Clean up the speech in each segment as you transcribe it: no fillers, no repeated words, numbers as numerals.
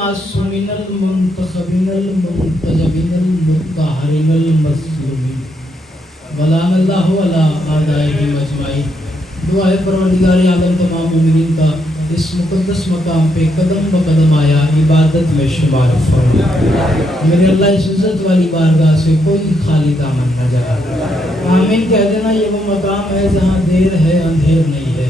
من المنتخبین المنتجبین المطہرین المظلومین بلغ اللہ علی اعدائہم اجمعین۔ دعا ہے پروردگار عالم تمام مومنین کا اس مقدس مقام پہ قدم بقدم آیا عبادت میں شمار فرما۔ میرے اللہ اس عزت والی بارگاہ سے کوئی خالی دامن نہ جائے۔ آمین کہہ دینا، یہ وہ مقام ہے جہاں دیر ہے اندھیر نہیں ہے۔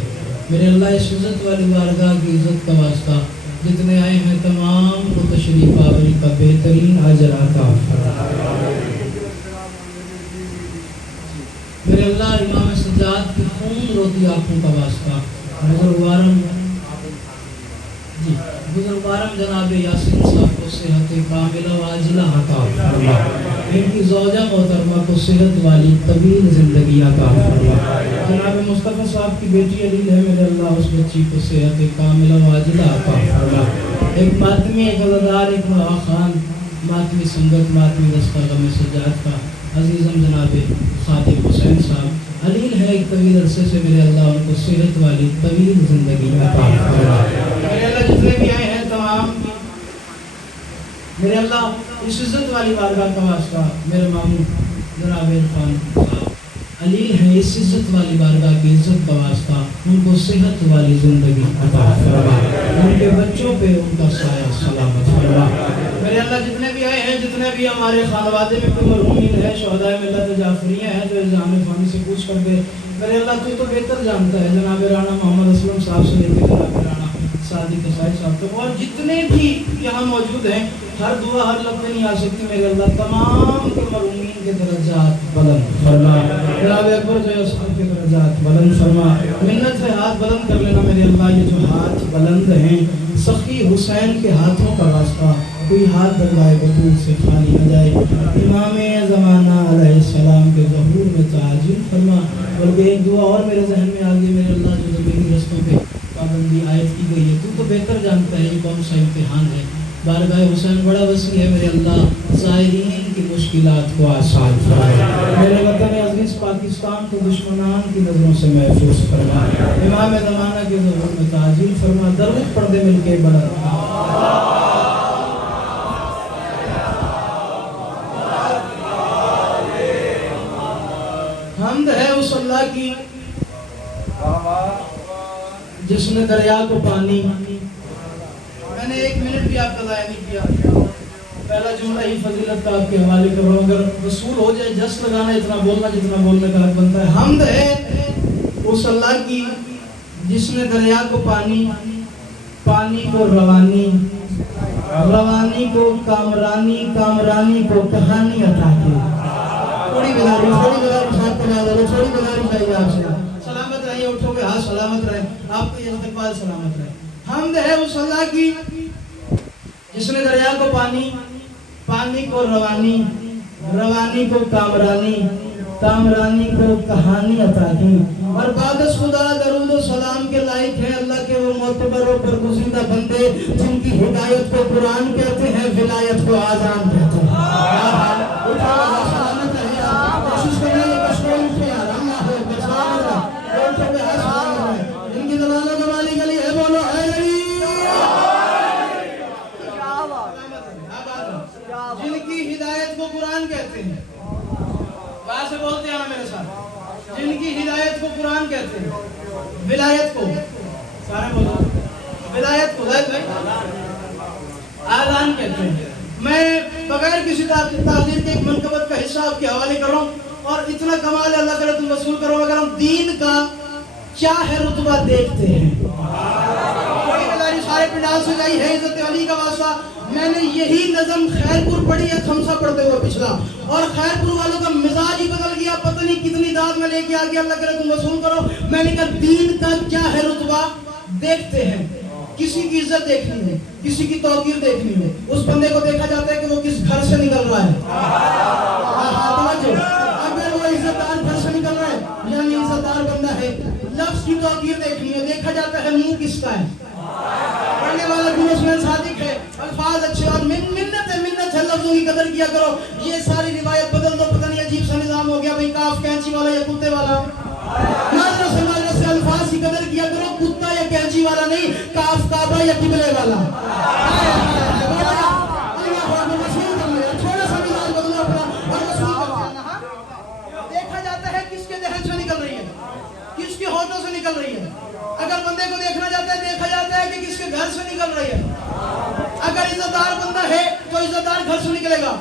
میرے اللہ اس عزت والی بارگاہ کی عزت کا واسطہ جتنے آئے ہیں تمام کو تشریف آوری کا بہترین اجر عطا فرما۔ میرے اللہ امام سجاد کی خون روتی آنکھوں کا واسطہ بزرگوارم جناب یاسین صاحب کو صحت کاملہ و عاجلہ عطا فرما۔ ان کی زوجہ محترمہ کو صحت والی طویل زندگی عطا فرما۔ جناب مصطفیٰ صاحب کی بیٹی علیل ہے، میرے اللہ اس بچی کو صحت کاملہ و عاجلہ عطا فرما۔ ایک ماتمی، ایک عزادار، ایک خان ماتمی سنگت، ماتمی دستہ غم سجاد کا عزیزم جناب خادم حسین صاحب علیل ہے، ایک طویل عرصے سے میرے اللہ ان کو صحت والی طویل زندگی عطا فرما۔ میرے اللہ جتنے بھی آئے ہیں تمام میرے اللہ اس عزت والی بارگاہ کا واسطہ میرے ماموں جناب عرفان صاحب علیل ہے، اس عزت والی بارگاہ کی عزت کا واسطہ ان کو صحت والی زندگی عطا فرما، ان کے بچوں پہ ان کا سایہ سلامت فرما۔ میرے اللہ جتنے بھی آئے ہیں، جتنے بھی ہمارے خانوادے میں کوئی مرحومین ہے، شہدائے ملت جعفریہ ہیں، تو الزام فانی سے پوچھ کر کے میرے اللہ تو بہتر جانتا ہے، جناب رانا محمد اسلم صاحب سے لے کے جناب رانا سعدی قصائی صاحب تک، اور جتنے بھی یہاں موجود ہیں، ہر دعا ہر لفظ نہیں آ سکتی، میرے اللہ تمام کے مرحومین کے درجات بلند فرما، جناب اکبر جو صاحب کے درجات بلند فرما۔ منت ہے ہاتھ بلند کر لینا میرے اللہ، یہ جو ہاتھ بلند ہیں سخی حسین کے ہاتھوں کا واسطہ کوئی ہاتھ درگاہ بطول سے خالی نہ جائے۔ امام زمانہ علیہ السلام کے ظہور میں تعجیل فرما۔ بلکہ ایک دعا اور میرے ذہن میں آ گئی، میرے اللہ جو زمینی رستوں پہ پابندی عائد کی گئی ہے، تو بہتر جانتا ہے یہ کون سا امتحان ہے۔ بارگاہ حسین بڑا وسیع ہے، میرے اللہ زائرین کی مشکلات کو آسان فرما، میرے وطن عزیز پاکستان کو دشمنان کی نظروں سے محفوظ فرما، امام زمانہ کے ظہور میں تعجیل فرما۔ درود پڑھتے مل کے بڑا حمد ہے اس اللہ کی جس نے دریا کو پانی، میں نے ایک منٹ بھی آپ کا ضائع نہیں کیا، پہلا جملہ ہی فضیلت کا آپ کے حوالے کر رہا ہوں، اگر وصول ہو جائے جس لگانا اتنا بولنا جتنا بولنے کا حق بنتا ہے۔ حمد ہے اس اللہ کی جس نے دریا کو پانی، پانی کو روانی، روانی کو کامرانی، کامرانی کو کہانی عطا کی۔ تھوڑی بیداری صاحب کو یاد ہے، تھوڑی بیداری چاہیے آپ سے۔ سلامت رہیے، اٹھو گے ہاں سلامت رہے، آپ کا یہ استقبال سلامت رہے۔ حمد ہے اس اللہ کی جس نے دریا کو پانی، پانی کو روانی، روانی کو کامرانی، کامرانی کو کہانی عطا کی۔ اور بعد از خدا درود و سلام کے لائق ہیں اللہ کے وہ معتبر و برگزیدہ بندے جن کی ہدایت کو قرآن کہتے ہیں، ولایت کو آذان کہتے ہیں۔ کوشش کریں یہ کشمیر سے آرام نہ ہو، بچان رہا بیٹھو گے ہاتھ ان کی زبانوں کے مالی گلی ہے، بولو ہے گلی، جن کی ہدایت کو قرآن کہتے ہیں، بات سے بولتے ہیں میرے ساتھ، جن کی ہدایت کو قرآن کہتے ہیں، ولایت کو سارے بولو، ولایت کو آذان کہتے ہیں۔ میں بغیر کسی تعزیر کے ایک منقبت کا حصہ آپ کے حوالے کر رہا ہوں، اور اتنا کمال اللہ کرے تم وصول کرو، اگر ہم دین کا کیا ہے رتبہ دیکھتے ہیں، بڑی بیداری سارے پنڈال سے جائی ہے عزت علی کا واسطہ۔ میں نے یہی نظم خیرپور پڑھی ہے خمسہ پڑھتے ہوئے پچھلا، اور خیرپور والوں کا مزاج ہی بدل گیا، پتہ نہیں کتنی داد میں لے کے آ گیا، اللہ کرے تم وصول کرو۔ میں نے کہا دین کا کیا ہے رتبہ دیکھتے ہیں، کسی کی عزت دیکھنی ہے، کسی کی توقیر دیکھنی ہے، اس بندے کو دیکھا جاتا ہے کہ وہ کس گھر سے نکل رہا ہے، اگر وہ عزت دار گھر سے نکل رہا ہے یعنی عزت دار بندہ ہے۔ لفظ کی توقیر دیکھنی ہے، دیکھا جاتا ہے منہ کس کا ہے، پڑھنے والا بھی اس میں صادق ہے، الفاظ اچھے، اور منت ہے، منت ہے، لفظوں کی قدر کیا کرو۔ یہ ساری روایت بدل دو، پتہ نہیں عجیب سا نظام ہو گیا، بھئی کاف کینچی والا یا کتے والا، ناظرہ سے الفاظ کی قدر کیا کرو، کتا یا کینچی कुर्सी वाला नहीं, काफ काबा या किबले वाला। थोड़ा सा मिजाज बदलो अपना और वसूल करते हैं। देखा जाता है किसके दहन से निकल रही है, किसके होठों से निकल रही है। अगर बंदे को देखना जाता है, देखा जाता है कि किसके घर से निकल रही है। अगर इज्जतदार बंदा है तो इज्जतदार घर से निकलेगा,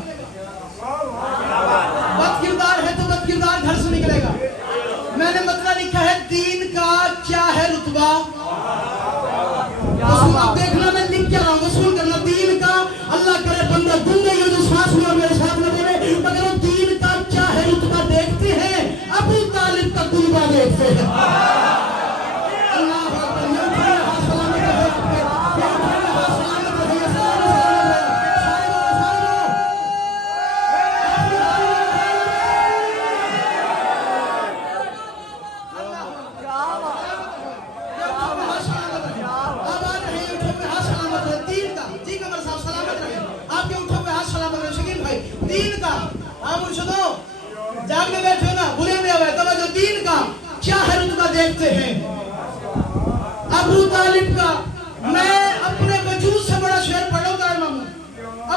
बदकिरदार है तो बदकिरदार घर से निकलेगा। मैंने मतलब लिखा है दीन का क्या है रुतबा, आप देखना मैं लिख क्या रहा हूँ, वसूल करना। दीन का, अल्लाह करे बंदा दूंगा ये जो सांस में और मेरे साथ में बोले, मगर वो दीन का क्या है रुतबा देखते हैं, अबू तालिब का कुलबा देखते हैं। दीन का, आप मुर्शिदों जाग में बैठे हो ना, बुरे में आवे तब जो दीन का क्या है रुतबा देखते हैं। अबू तालिब का, मैं अपने वजूद से बड़ा शेर पढ़ रहा हूँ,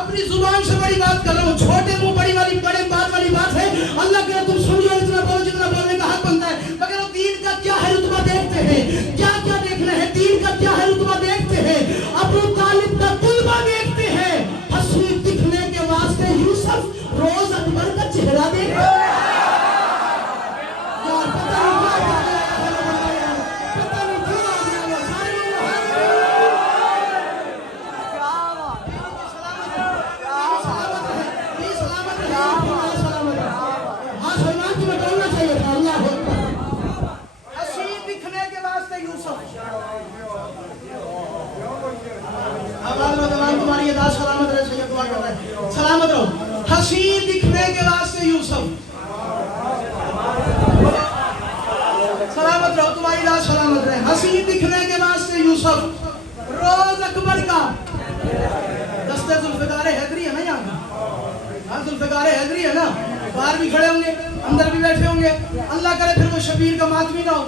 अपनी जुबान से बड़ी बात कर रहा हूँ। छोटे मुंह बड़ी वाली बड़े बात वाली बात है। अल्लाह के तुम सुनिए, इतना बोलो जितना बोलने का हक बनता है, मगर वो दीन का क्या है रुतबा देखते हैं। क्या क्या देखना है, दीन का क्या है रुतबा देखते हैं। अबू तालिब का कुलबा देखते हैं, हंसी दिखने के वास्ते यूसुफ रोज अकबर का चेहरा देखते हैं। यार पता नहीं तुम्हारी अदा सलामत रहे, सैयद दुआ कर रहे हैं, सलामत रहो। हंसी दिखने के वास्ते यूसुफ, सलामत रहो, तुम्हारी अदा सलामत रहे। हंसी दिखने के वास्ते यूसुफ रोज अकबर का, दस्ते जुल्फिकार हैदरी है ना, यहाँ हाँ जुल्फिकार हैदरी है ना, बाहर भी खड़े होंगे, अंदर भी बैठे होंगे। अल्लाह करे फिर वो शबीर का मातमी ना हो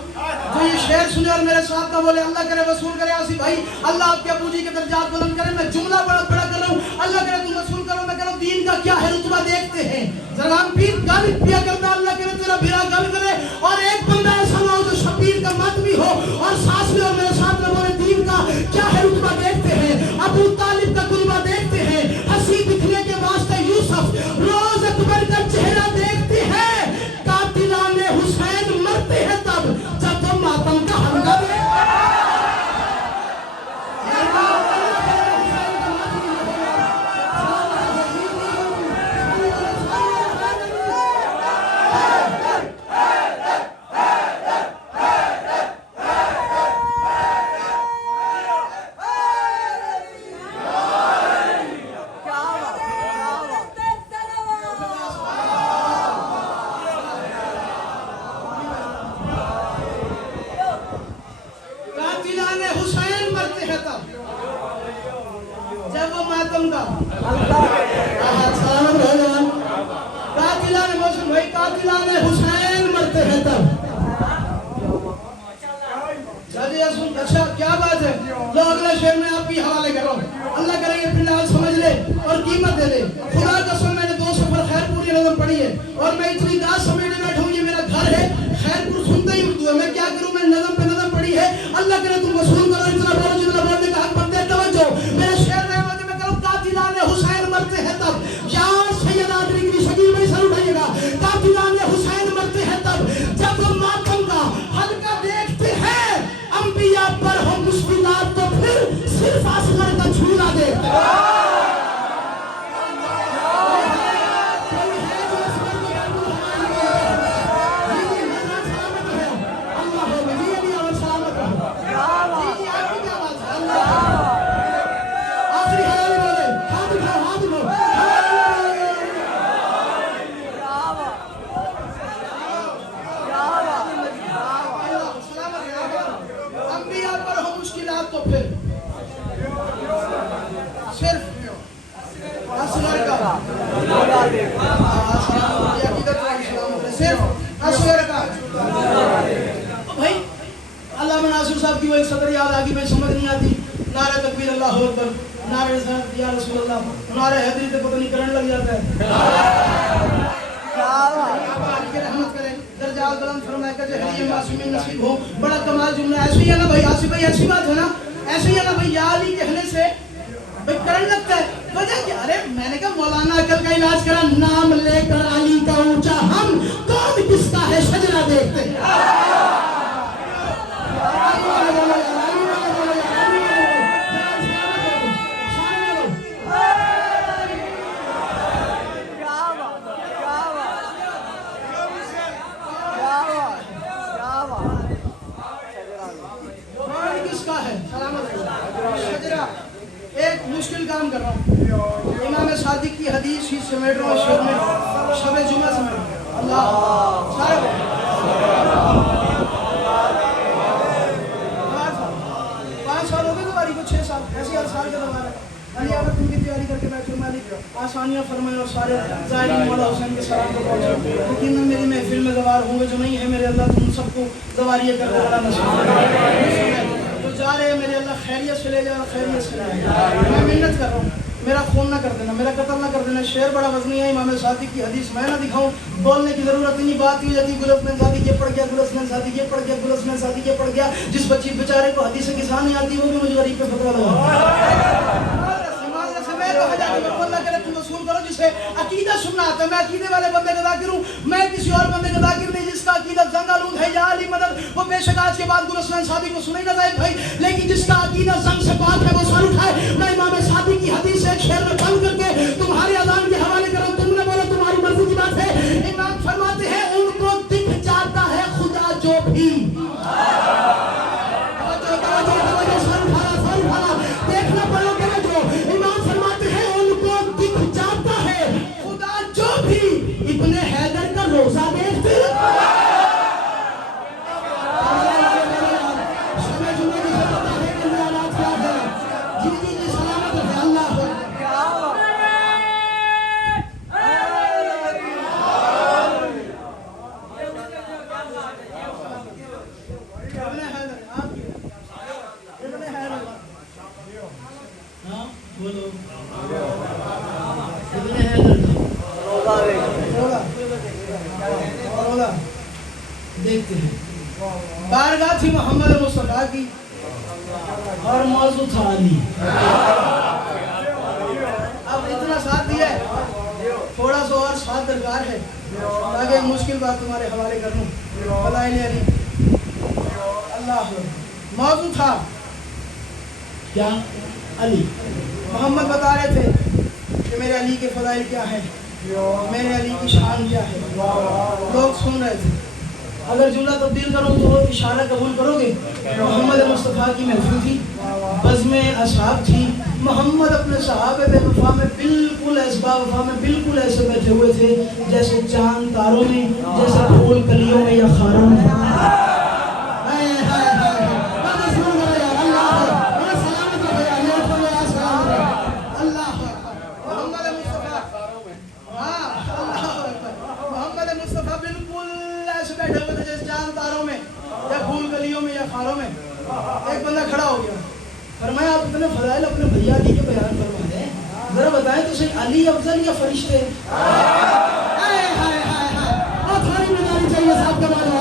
जो ये शेर सुने और मेरे साथ ना बोले। अल्लाह करे वसूल करे आसिफ भाई, अल्लाह आपके अबू जी के दर्जात बुलंद करे। मैं जुमला बड़ा बड़ा कर रहा हूँ, अल्लाह करे तुम वसूल करो। मैं कह रहा हूँ दीन का क्या है रुतबा देखते हैं। जराम पीर गल पिया करता, अल्लाह करे तेरा बिरा गल करे। और एक बंदा ऐसा ना हो जो शबीर का मातमी हो और सास में और मेरे साथ में बोले दीन का क्या है रुतबा देखते हैं। अबू तालिब का कुलबा देखते हैं, हंसी दिखने के वास्ते यूसुफ रोज अकबर का चेहरा देखते हैं। कातिलाने हुसैन मरते हैं तब जब तुम मातम का हंगामा हुसैन मरते हैं तब। अच्छा क्या बात है, लो अगला शेर में आपकी हवाले कर रहा हूँ। अल्लाह करे ये फिलहाल समझ ले और कीमत दे दे। खुदा कसम मैंने 2 सफर खैरपुर की नज़म पढ़ी है और मैं इतनी दाद समेटने बैठा हूँ, ये मेरा घर है। खैरपुर सुनते ही उर्दू है, मैं क्या करूँ, मैं नज़म पे नज़म पढ़ी है। अल्लाह करे तुम वसूल करो, इतना बोलो जितना बोलने का हक बनता है। तवज्जो मेरा शेर में मैं करूँ, कातिलाने हुसैन मरते हैं तब। यार सैयद आदरी की शकील भाई सर उठाइएगा। कातिलाने हुसैन मरते हैं तब जब वो मातम का हल्का देखते हैं। अंबिया पर हो मुश्किलात तो फिर सिर्फ असगर का झूला देखते हैं। को एक सदर याद आ गई, मैं समझ नहीं आती, नारे तकबीर अल्लाह अकबर, नारे रिसालत या रसूल अल्लाह, नारे हैदरी तो पता नहीं करंट लग जाता है। रहमत करें, दर्जात बुलंद फरमाए कि जहरी मासूमी नसीब हो। बड़ा कमाल जुमला, ऐसे ही है ना भाई आसिफ भाई, ऐसी बात है ना, ऐसे ही है ना भाई, या अली कहने से भाई करंट लगता है, वजह क्या? अरे मैंने कहा मौलाना अकल का इलाज करा, नाम लेकर अली का ऊंचा हम कौन किसका है शजरा देखते। एक मुश्किल काम कर रहा हूँ, इमाम सादिक की हदीस ही समेट रहा हूँ, शेर में शब जुमा समेट अल्लाह सारे 5 साल हो गए तुम्हारी को, 6 साल ऐसे हर साल का दबारा अली आबद तुम की तैयारी करके बैठे, मालिक आसानियाँ फरमाए और सारे ज़ाहिरीन मौला हुसैन के सलाम को पहुँचे। यकीनन मेरी महफिल में गवार होंगे जो नहीं है मेरे अल्लाह, तुम सबको गवारिय कर बड़ा नसीब तो जा रहे हैं मेरे अल्लाह, खैरियत से ले जाओ, खैरियत से ले जाओ। मैं मिन्नत कर रहा हूँ, मेरा खून ना कर देना, मेरा कत्ल ना कर देना। शेर बड़ा वज़नी है, इमाम सादिक की हदीस मैं ना दिखाऊं, बोलने की ज़रूरत ही नहीं, बात ही हो जाती, गुलस्मैन सादिक ये पड़ गया, गुलस्मैन सादिक ये पड़ गया, गुलस्मैन सादिक ये पड़ गया। जिस बच्ची बेचारे को हदीस किसान नहीं आती वो भी मुझे गरीब पे फतवा लगा। जिसे अकीदा सुनना आता है, मैं अकीदे वाले बंदे का जाकिर हूँ, मैं किसी और बंदे का जाकिर नहीं जिसका अकीदा जंगालूद है या अली मदद। वो बेशक आज के बाद गुलस्मैन सादिक को सुने ना जाए भाई, लेकिन जिसका अकीदा जंग से पाक है वो सर उठाए। मैं इमाम सादिक की हदीस से एक शेर में बंद करके तुम्हारे अज़ान के हवाले कर रहा हूँ, तुमने बोला तुम्हारी मर्जी की बात है। इमाम फरमाते हैं उनको दिख जाता है खुदा जो भी, देखना पड़ोगे ना जो, इमाम फरमाते हैं उनको दिख जाता है खुदा जो भी इब्ने हैदर का रोजा देखते। देखते हैं बारगाह थी मोहम्मद मुस्तफा की और मौजू था अली। अब इतना साथ दिया है, थोड़ा सा और साथ दरकार है ताकि मुश्किल बात तुम्हारे हवाले कर लूँ। फज़ाइल अली अल्लाह मौजू था क्या? अली। मोहम्मद बता रहे थे कि मेरे अली के फज़ाइल क्या है, मेरे अली की शान क्या है। लोग सुन रहे थे, अगर जुमला तब्दील करूँ तो वो इशारा कबूल करोगे। मोहम्मद मुस्तफ़ा की महफिल थी, बज़्म असहाब थी, मोहम्मद अपने सहाबे बेवफा में बिल्कुल वफा में बिल्कुल ऐसे बैठे हुए थे जैसे चांद तारों में, जैसे फूल कलियों में या खारों में। एक बंदा खड़ा हो गया, फरमाया आप इतने फज़ाइल अपने भैया अली के बयान फरमा रहे हैं, जरा बताएं तो सही अली अफजल या फरिश्ते? थोड़ी बेदारी चाहिए साहब के बारे में,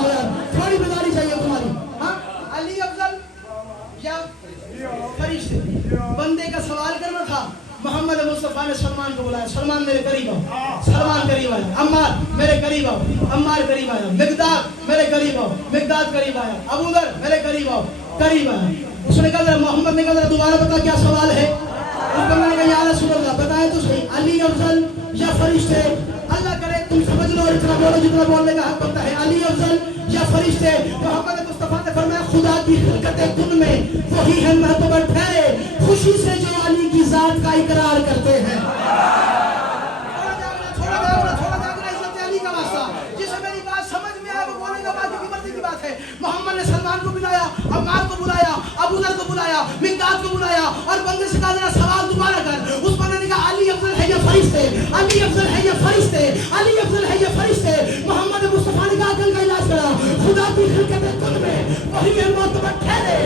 थोड़ी बेदारी चाहिए तुम्हारी। हाँ, अली अफजल या फरिश्ते? बंदे का सवाल करना था। मोहम्मद मुस्तफ़ा ने सलमान को बुलाया, सलमान मेरे करीब आओ, सलमान करीब आया। अम्मार मेरे करीब आओ, अम्मार करीब आया। मिक़दाद मेरे करीब आओ, मिक़दाद करीब आया। अबू दर मेरे करीब आओ, करीब आया। उसने कहा मोहम्मद ने कहा दोबारा बता क्या सवाल है। उस बंदे ने कहा या रसूल अल्लाह बताएं तो सही अली अफजल या फरिश्ते? अल्लाह करे तुम समझ लो, इतना बोलो जितना बोलने का हक बनता है, अली अफजल या फरिश्ते? मोहम्मद मुस्तफ़ा ने फरमाया खुदा की खिलकत कुन में वही है महतबर ठहरे, खुशी से जो अली की जात का इकरार करते हैं। मोहम्मद ने सलमान को बुलाया, अम्मार को बुलाया, अबू दर को बुलाया, मिक़दाद को बुलाया और बंदे से कहा जरा सवाल दोबारा कर। उस बंदे ने कहा अली अफजल है या फरिश्ते? अली अफजल है या फरिश्ते? अली अफजल है या फरिश्ते? मोहम्मद मुस्तफ़ा ने कहा अकल का इलाज करा, खुदा की खिलकत कुन में वही है मोतबर ठहरे,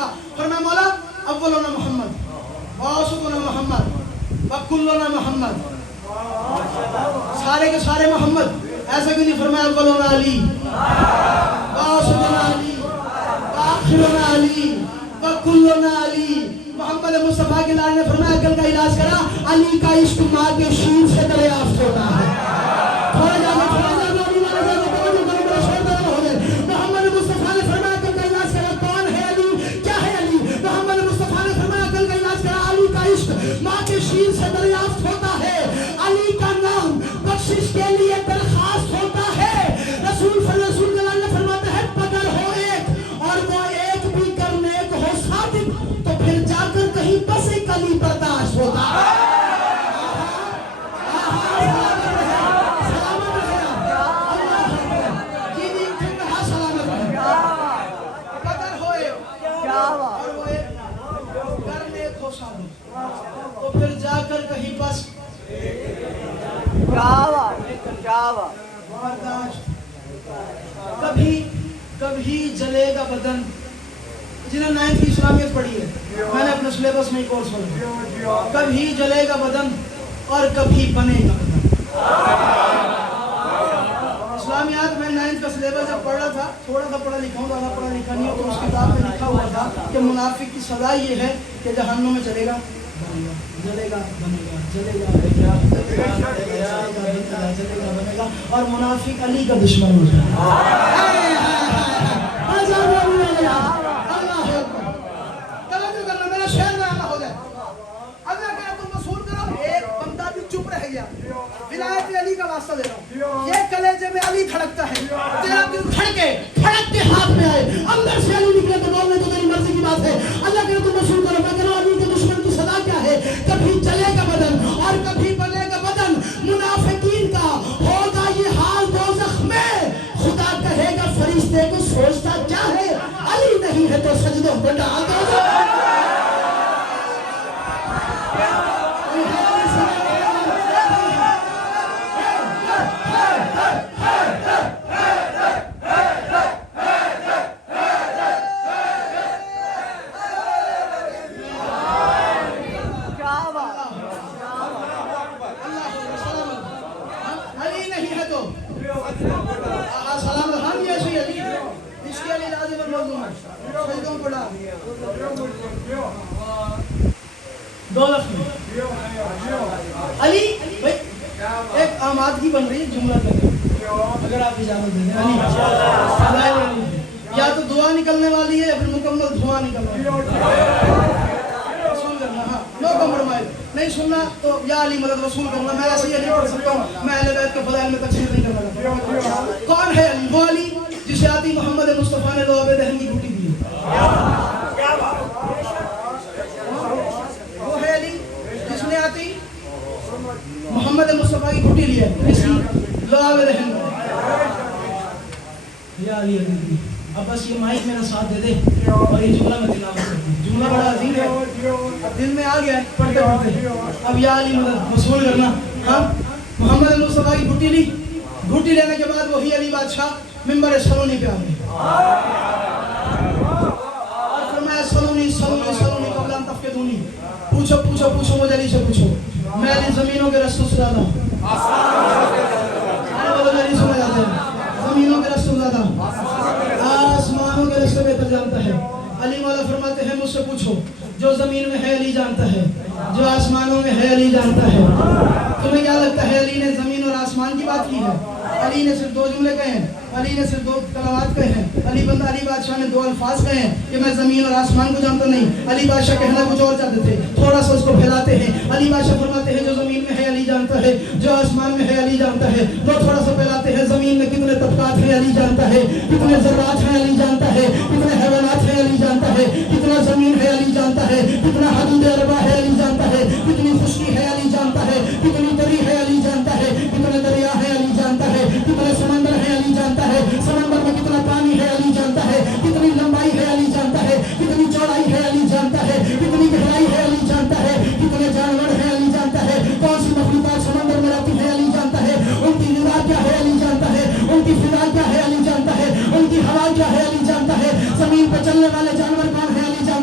पूछा, फरमाया मौला अव्वलुना मोहम्मद व औसतुना मोहम्मद व कुल्लुना मोहम्मद, सारे के सारे मोहम्मद, ऐसा क्यों नहीं फरमाया अव्वलुना अली व औसतुना अली व आखिरुना अली व कुल्लुना अली। मोहम्मद मुस्तफा के लाल ने फरमाया अकल का इलाज करा, अली का इश्क माँ के शीर से दरियाफ्त होता है। थोड़ा जाओ मोहम्मद मुस्तफा ने फरमाया अकल का इलाज करा, कौन है अली, क्या है अली? मोहम्मद मुस्तफा ने फरमाया अकल का इलाज करा, अली का इश्क माँ के शीर से दरियाफ्त होता है। अली का नाम बख्शिश के लिए दरखास्त होता है। रसूल ने फरमाता है पकड़ हो एक और वो एक भी करने को हो सादिक, तो फिर जाकर कहीं बस एक अली बर्दाश्त होता है। तो फिर जाकर कहीं बस कभी कभी जलेगा बदन। जिन्हें 9th की इस्लामियत पढ़ी है, मैंने अपने सिलेबस में कोर्स पढ़ा, कभी जलेगा बदन और कभी बनेगा बदन। इस्लामियात में 9th का सिलेबस जब पढ़ रहा था, थोड़ा सा पढ़ा लिखा हूँ, ज़्यादा पढ़ा लिखा नहीं हो, तो उस किताब में लिखा हुआ था कि मुनाफिक की सजा ये है कि जहन्नुम में चलेगा बनेगा, जलेगा बनेगा, जलेगा बनेगा, और मुनाफिक अली का दुश्मन हो जाएगा। विलायत अली का वास्ता दे रहा हूँ, ये कलेजे में अली धड़कता है, तेरा दिल धड़के, धड़क के हाथ में आए, अंदर से अली निकले तो बोलने तो तेरी मर्जी की बात है। अल्लाह करे तुम मशहूर करो, मैं कह रहा हूँ अली के दुश्मन की सजा क्या है? कभी जलेगा बदन और कभी बनेगा बदन। मुनाफिकीन का होगा ये हाल दोज़ख में, खुदा कहेगा फरिश्ते को सोचता क्या है, अली नहीं है तो सजदों को डाल दो। अली भाई एक आम आदमी बन रही है, जुमला अगर आप इजाजत दें अली, या तो दुआ निकलने वाली है या फिर मुकम्मल धुआं निकलने वाली है। सुन करना, हाँ, नो कॉम्प्रोमाइज। नहीं सुनना तो या अली मदद वसूल करना। मैं ऐसे नहीं पढ़ सकता हूँ, मैं अहले बैत के फज़ाइल में तफसीर नहीं करना। कौन है अली? वो अली जिसे आती मोहम्मद मुस्तफा ने लोहे दहन की घुटी दी। वो है अली जिसने आती मोहम्मद मुस्तफा की घुटी लिया, लोहे दहन। या अली अली, अब बस ये माइक मेरा साथ दे दे और ये जुमला मैं तिलावत कर दूं। जुमला बड़ा अजीम है, अब दिल में आ गया है पढ़ते पढ़ते। अब या अली मदद वसूल करना। हाँ, मोहम्मद मुस्तफा की घुटी ली, घुटी लेने के बाद वही अली बादशाह मिंबर सलोनी पे आ गए और फरमाया सलोनी सलोनी सलोनी कबल अन तफकिदूनी, पूछो पूछो पूछो मुझे अली से पूछो, मैं अली ज़मीनों के रसूल से ज़्यादा हूँ। अरे बोलो अली सुना जाते हैं, ज़मीनों के रसूल ज़्यादा, आसमानों के रस्ते बेहतर जानता है। अली मौला फरमाते हैं मुझसे पूछो, जो ज़मीन में है अली जानता है, जो आसमानों में है अली जानता है। तुम्हें क्या लगता है अली ने ज़मीन और आसमान की बात की है? अली ने सिर्फ दो जुमले कहे हैं, अली ने सिर्फ दो कलमात कहे हैं। अली बादशाह ने दो अल्फाज कहे हैं कि मैं ज़मीन और आसमान को जानता नहीं। अली बादशाह कहना कुछ और चाहते थे, थोड़ा सा उसको फैलाते हैं। अली बादशाह फरमाते हैं जो ज़मीन में है अली जानता है, जो आसमान में है अली जानता है। वो थोड़ा सा फैलाते हैं, ज़मीन में कितने तबकात हैं अली जानता है, कितने ज़र्रात हैं अली जानता है, कितने हैवानात हैं अली जानता है, कितना ज़मीन है अली जानता है, कितना हदूद अरबा है अली जानता है, कितनी खुशकी है अली जानता है, कितनी दरी है अली जानता है, कितने दरिया है अली जानता है, कितने समंदर है अली जानता है, समंदर में कितना पानी है अली जानता है, कितनी लंबाई है अली जानता है, कितनी चौड़ाई है अली जानता है, कितनी गहराई है अली जानता है, कितने जानवर है अली जानता है, कौन सी मखलूकात समंदर में रहती है अली जानता है, उनकी ग़िज़ा क्या है अली जानता है, उनकी फ़िज़ा क्या है अली जानता है, उनकी हवा क्या है अली जानता है, ज़मीन पर चलने वाले जानवर कौन है अली जानता है।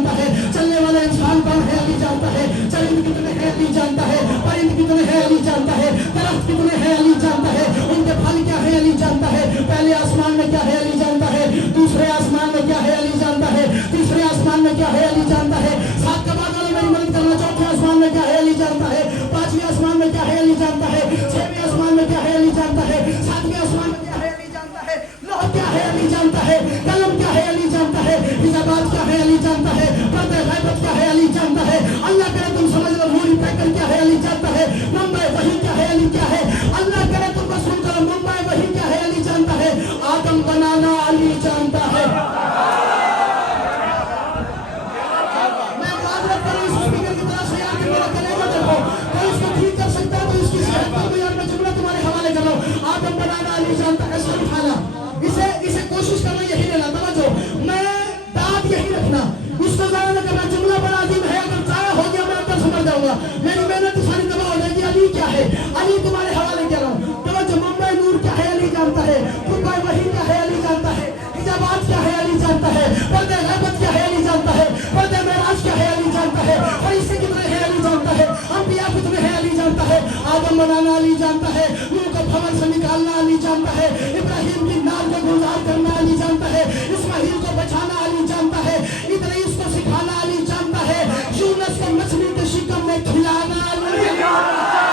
علی جانتا ہے, پردہ غیبت کیا ہے علی جانتا ہے, پردہ معراج کیا ہے علی جانتا ہے, فرشتے کتنے ہیں علی جانتا ہے, انبیاء کتنے ہیں علی جانتا ہے, آدم بنانا علی جانتا ہے, نوح کو بھون سے نکالنا علی جانتا ہے, ابراہیم کی نار کو گلزار کرنا علی جانتا ہے, اسماعیل کو بچانا علی جانتا ہے, ادریس کو سکھانا علی جانتا ہے, یونس کو مچھلی کے شکم میں کھلانا علی جانتا ہے.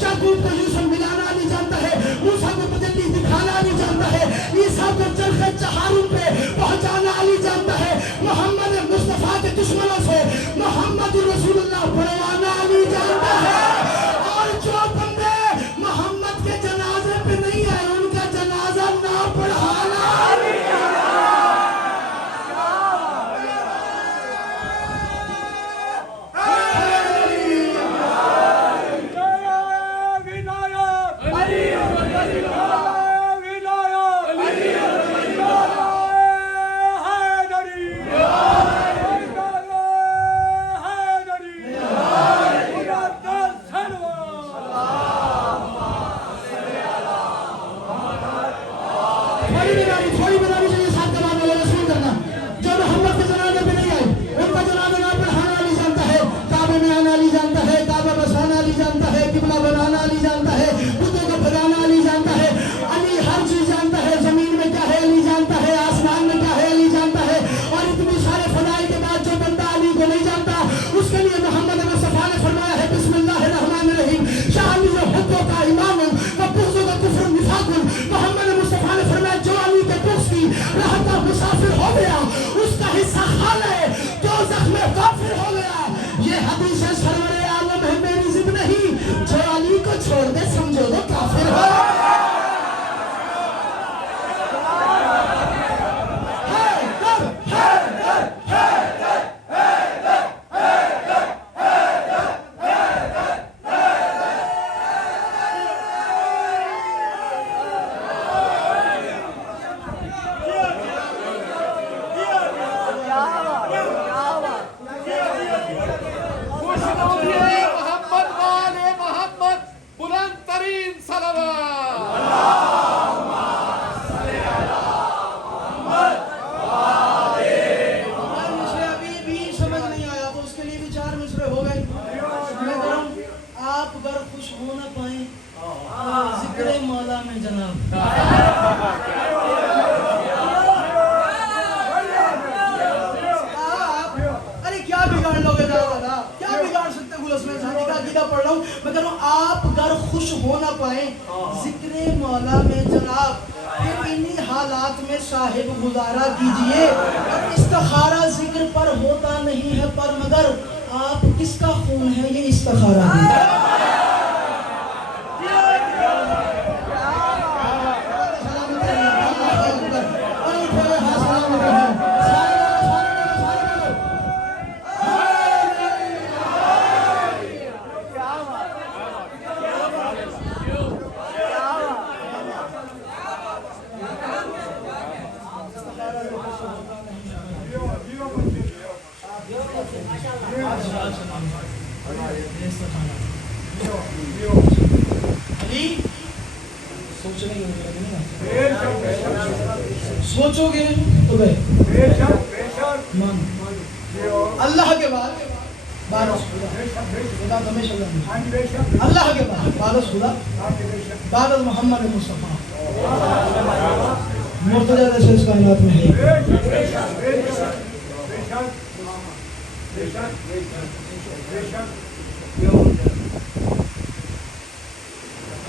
یعقوب کو یوسف ملانا علی جانتا ہے, موسیٰ کو تجلی دکھانا علی جانتا ہے, عیسیٰ کو چرخ چہارم پہ پہنچانا علی جانتا ہے, محمد مصطفیٰ کے دشمنوں سے محمد رسول اللہ پڑھوانا علی جانتا ہے. اور جو بندے محمد کے جنازے پہ نہیں آئے ان کا جنازہ نہ پڑھانا علی جانتا ہے. تھوڑی بداری چلیے ساتھ کے بعد والے سن کرنا. جو محمد کے جنازے پہ نہیں آئے ان کا جنازہ نہ پڑھانا علی جانتا ہے, کعبے میں آنا علی جانتا ہے, کعبہ بسانا علی جانتا ہے, قبلہ بنانا علی جانتا ہے, بتوں کو بھگانا علی جانتا ہے. علی ہر چیز جانتا ہے, زمین میں کیا ہے علی جانتا ہے, آسمان میں کیا ہے علی جانتا ہے. اور اتنی سارے فضائل کے بعد جو بندہ علی کو نہیں جانتا اس کے لیے محمد مصطفیٰ نے فرمایا ہے بسم اللہ الرحمن الرحیم, شاہ علی حبوں کا امام ہوں و بغضوں کا کفر نفاق ہوں. محمد مصطفیٰ نے فرمایا جو علی کے بغض کی راہ کا مسافر ہو گیا اس کا حصہ خانہ دوزخ میں کافر ہو گیا. یہ حدیث سرور عالم ہے, میری ضد نہیں. جو علی کو چھوڑ دے سمجھو تو کافر ہو. آپ گر خوش ہو نہ پائیں ذکر مولا میں جناب. ارے کیا بگاڑ لو گے دادا, کیا بگاڑ سکتے گل اس میں ذاتی کا عقیدہ پڑھ رہا ہوں میں کہہ رہا ہوں آپ گر خوش ہو نہ پائیں ذکر مولا میں جناب. پھر انہی حالات میں صاحب گزارا کیجئے. اور استخارہ ذکر پر ہوتا نہیں ہے پر مگر آپ کس کا خون ہے یہ استخارہ ہے. سوچو گے تو گئے اللہ کے بعد بارش خدا ہمیشہ اللہ کے بعد بارش خدا بعد محمد مصطفیٰ مرتضی جیسے اس کائنات میں ہے.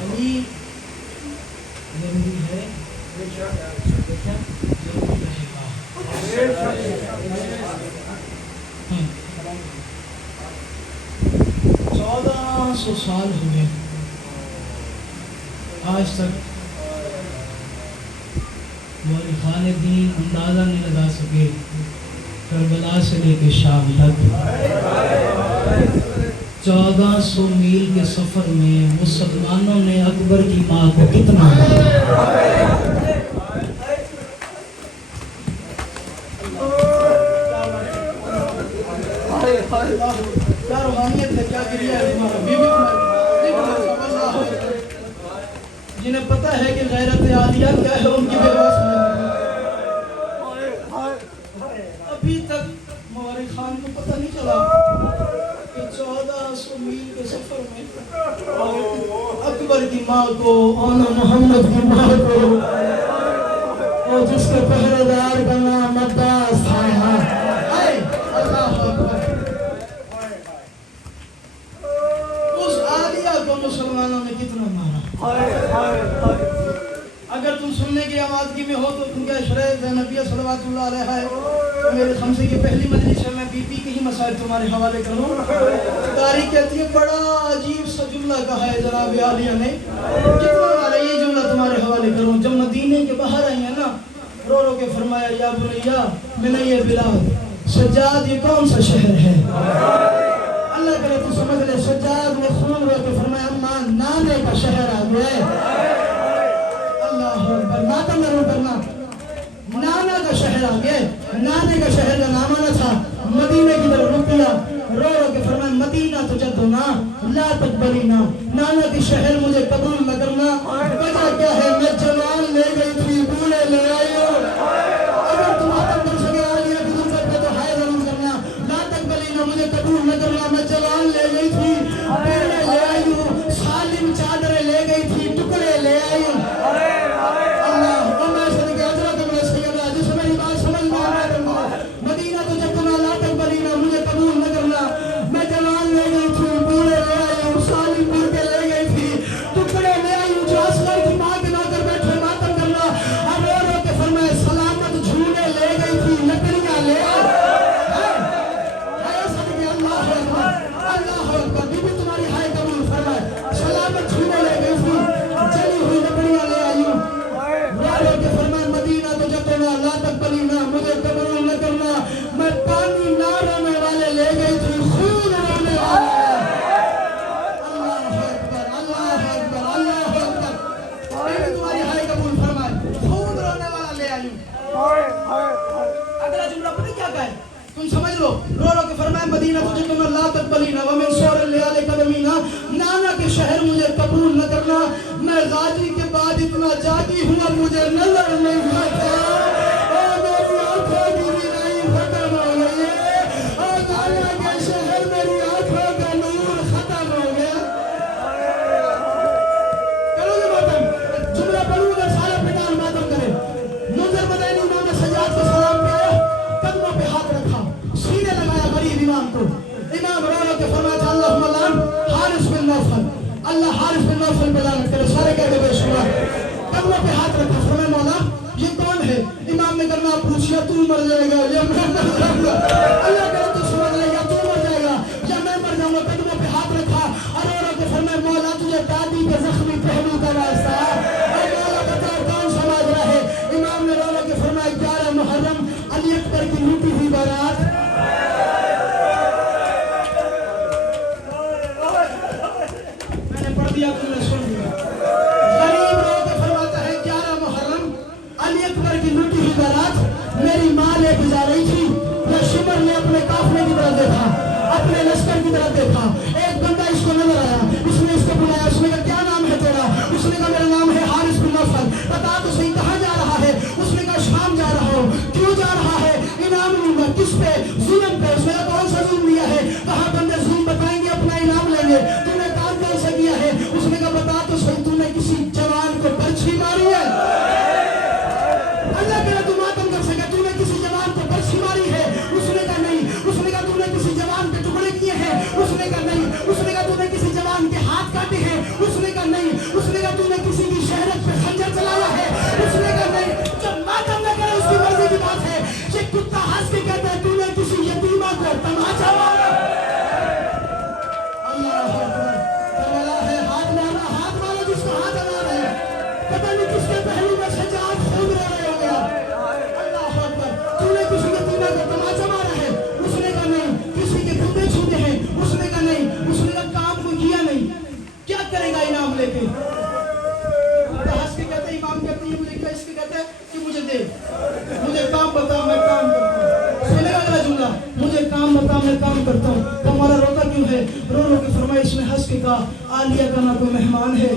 علی ضروری ہے, چودہ سو سال ہوئے آج تک مورخان دین اندازہ نہیں لگا سکے کربلا سے لے کے شام تک 1400 میل کے سفر میں مسلمانوں نے اکبر کی ماں کو کتنا क्या रूहानियत है, क्या गिरिया है तुम्हारा, बीवी तुम्हारी। जिन्हें पता है कि गैरत आलिया क्या है, उनकी बेबस अभी तक मवारी खान को पता नहीं चला कि 1400 मील के सफर में अकबर की माँ को, आना मोहम्मद की माँ को, और जिसके पहरेदार का नाम अब्बास था, अल्लाह अकबर। उस आलिया को मुसलमानों ने कितना मारा। अगर तुम सुनने की आमादगी में हो तो तुमके अशरे ज़ैनबिया सल्लल्लाहु अलैहि है, तो मेरे खमसे की पहली मजलिस है, मैं बीबी के ही मसाइल तुम्हारे हवाले करूँ। तारीख कहती है बड़ा अजीब सा जुमला कहा है जनाब आलिया ने, कितना मारा, ये जुमला तुम्हारे हवाले करूँ। जब मदीने के बाहर आई है ना, रो रो के फरमाया, या बुनैया मैंने ये बिलाद, सज्जाद ये कौन सा शहर है? अल्लाह करे तू समझ ले, सज्जाद ने खून रो के फरमाया, अम्मा नाने का शहर आ गया। मातम जरूर करना, नाना का शहर आ गया। नाने का शहर का नाम आना था, मदीने की तरफ रुक गया, रो रो के फरमाया, मदीना तुझे तो ना ला तकबली ना, नाना की शहर मुझे कबूल न करना। वजह क्या है, मैं जवान ले गई थी, बूढ़े ले आई हूँ। अगर तुम मातम कर सके आलिया की गुर्बत पे तो हाय जरूर करना, ला तकबली ना, मुझे कबूल न करना, मैं जवान ले गई थी, बूढ़े ले आई हूँ, सालिम चादरें ले गई थी, टुकड़े ले आई हूँ। तुम समझ लो, रो रो के फरमाया, मदीना तुझे तुम ला तकबलीना व मिन सूर लियाल कदमीना, नाना के शहर मुझे कबूल न करना, मैं गाजी के बाद इतना जागी हुआ मुझे नजर नहीं आता। ओ मेरी आंखों की बीनाई खत्म हो गई है, ओ नाना के शहर मेरी आंखों का नूर खत्म हो गया। करोगे मातम, जुमला पढ़ूंगा सारा पिटान मातम करे। नजर मदनी इमाम सज्जाद को सलाम पे आया, कदमों पे हाथ रखा, सीने लगाया गरीब इमाम को। इमाम रो रो के फरमाया, अल्लाहुम्मा लान हारिस बिन नौफल, अल्लाह हारिस बिन नौफल पे लानत करे। सारे कहते बेशुमार कदमों पे हाथ रखा, फरमाया मौला ये कौन है? इमाम ने कहा पूछिया, तू मर जाएगा या मैं मर जाऊंगा? अल्लाह करे तू समझ लेगा, तू मर जाएगा या मैं मर जाऊंगा। कदमों पे हाथ रखा और रो रो के फरमाया, मौला तुझे दादी के जख्मी पहलू का वास्ता है, मौला बता कौन समझ रहा है? इमाम ने रो रो के फरमाया, 11 मुहर्रम अली अकबर की लूटी हुई बारात। मैंने पढ़ दिया, तुमने सुन लिया। गरीब रो के फरमाता है, 11 मुहर्रम अली अकबर की लूटी हुई बारात मेरी माँ लेके जा रही थी। मैं शिमर ने अपने काफले की तरफ देखा, अपने लश्कर की तरफ देखा, एक बंदा इसको नजर आया, इसने इसको बुलाया, उसने कहा क्या नाम है तेरा? उसने कहा मेरा नाम है हारिस बिन नौफल। बता तो सही कहाँ जा रहा है? उसने कहा शाम जा रहा हूँ। क्यों जा रहा है? इनाम लूंगा। किस पे? जुल्म पे। उसने कहा कौन सा जुल्म दिया है? कहा बंदे जुल्म बताएंगे, अपना इनाम लेंगे। तूने काम कौन सा किया है? उसने कहा बता तो सही, तूने किसी जवान को बर्छी मारी है? अल्लाह करे तू मातम कर सके, तूने किसी जवान को बर्छी मारी है? उसने कहा नहीं। उसने कहा तूने किसी जवान के टुकड़े किए हैं? उसने कहा नहीं। उसने कहा तूने किसी जवान के हाथ काटे हैं? उसने कहा नहीं। उसने कहा तूने किसी की शहरत पे खंजर चलाया है? उसने कहा नहीं। जब मातम न करे उसकी मर्जी की बात है। ये कुत्ता हंस के कहता है तूने किसी यतीमा को तमाचा मारा। अल्लाह अकबर, तमला है हाथ मारा, हाथ मारा जिसको हाथ लगा रहे हैं। पता नहीं किसके पहलू में सजाद खूब रो रहे होंगे। अल्लाह अकबर, तूने किसी यतीमा को तमाचा मारा है? उसने कहा नहीं। किसी के गुर्दे छूटे हैं? उसने कहा नहीं। उसने कहा काम को किया नहीं। क्या करेगा इनाम लेके? हंस के कहते इमाम कहते हैं मुझे क्या? इसके कहते हैं कि मुझे दे, मुझे काम बता, मैं काम करता हूँ। सुनेगा अगला जुमला, मुझे काम बता, मैं काम करता हूँ। तो हमारा रोता क्यों है? का आलिया का ना कोई मेहमान है,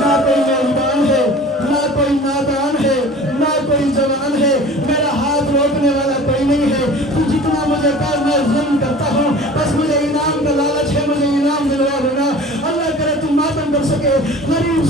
ना कोई मेहमान है, ना कोई नादान है, ना कोई जवान है, मेरा हाथ रोकने वाला कोई नहीं है। तू जितना मुझे कर मैं जुल्म करता हूँ, बस मुझे इनाम का लालच है, मुझे इनाम दिलवा देना। अल्लाह करे तू मातम कर सके, गरीब